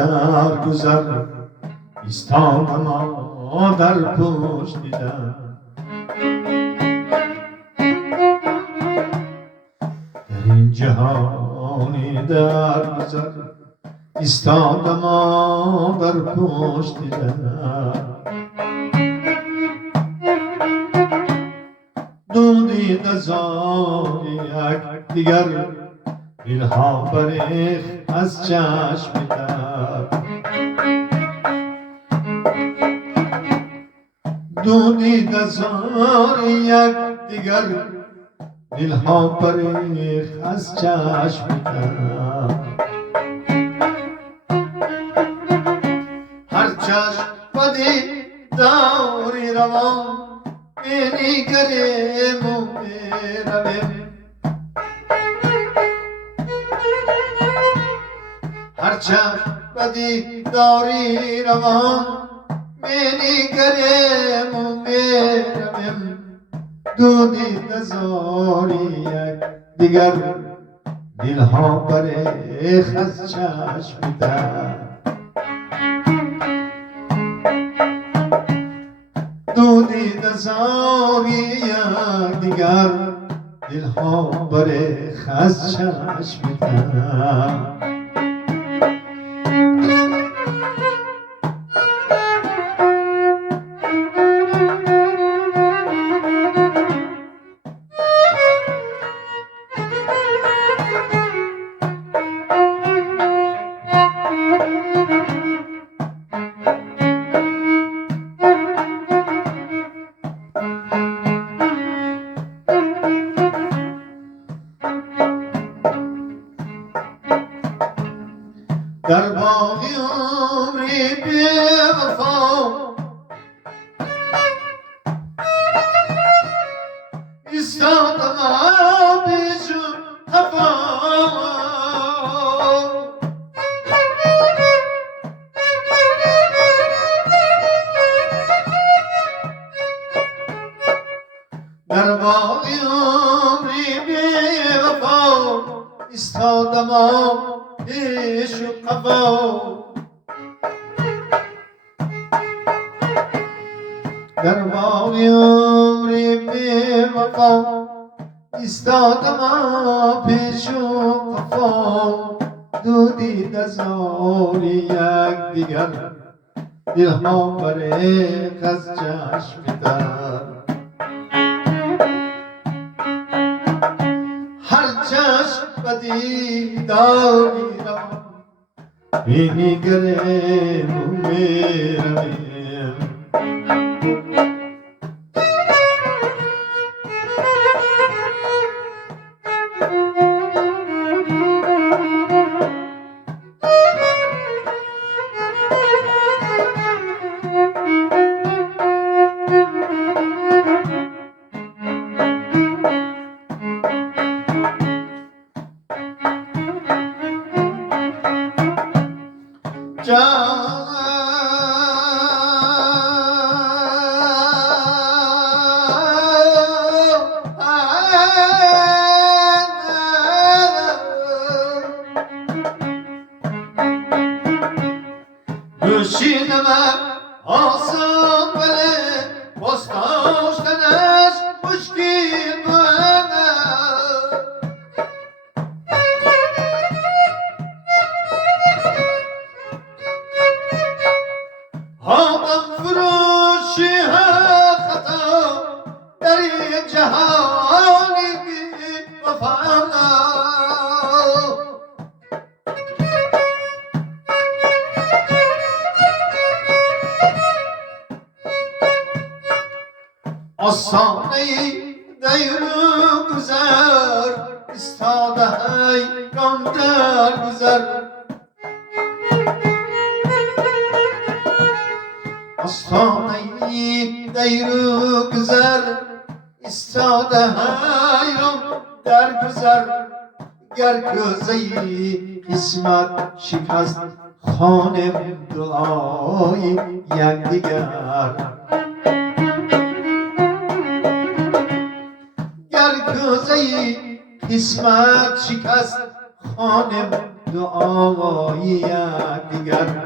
در گذر ایستادم و در پشت دیدم. در این جهانی در گذر ایستادم و در پشت دیدم. دودی نزار یک دیگر دلها بریخت از چشم در. دودی نزار یک دیگر دلها بریخت از چشم در. هر چشم بدی داری روان بینی کریم و میرویم. هر چشم بدی داری روان بینی کریم و میرویم. دودی نزاری یک دیگر دلها بریخت از چشم در. دودی نزاری یک دیگر دلها بریخت از چشم در. در باغ عمری بی وفا ایستادم بیجون هوا. در باغ عمری بی وفا ایستادم پیش و قفا. در باغ عمری بی وفا ایستادم پیش و قفا. دودی نزاری یک دیگر دلها بریخت از چشم در. هر چشم بدی داری روان بینی کریم و میرویم. نوشینم آسان بله باز داشتنش مشکل بوده. آدم فروشی خطا در این جهانی بی وفانا. آسانه دیر و گذر ایستاده حیران در گذر. آسانه دیر و گذر ایستاده حیران در گذر. گر کوزه قسمت شکست خوانم دعای یکدیگر. گر کوزه قسمت شکست خوانم دعایی یکدیگر